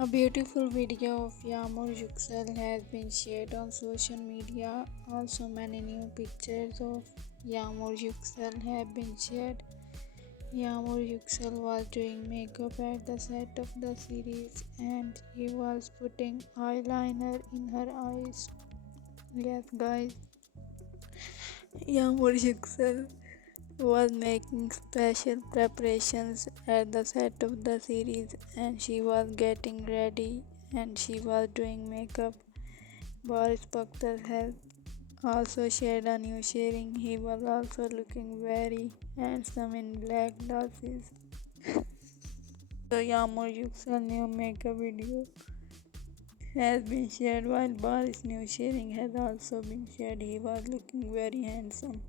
A beautiful video of Yagmur Yuksel has been shared on social media. Also, many new pictures of Yagmur Yuksel have been shared. Yagmur Yuksel was doing makeup at the set of the series and he was putting eyeliner in her eyes. Yes, guys, Yagmur Yuksel was making special preparations at the set of the series and she was getting ready and she was doing makeup. Baris baktas has also shared a new sharing. He was also looking very handsome in black glasses. The Yagmur Yuksel new makeup video has been shared while Baris new sharing has also been shared. He was looking very handsome.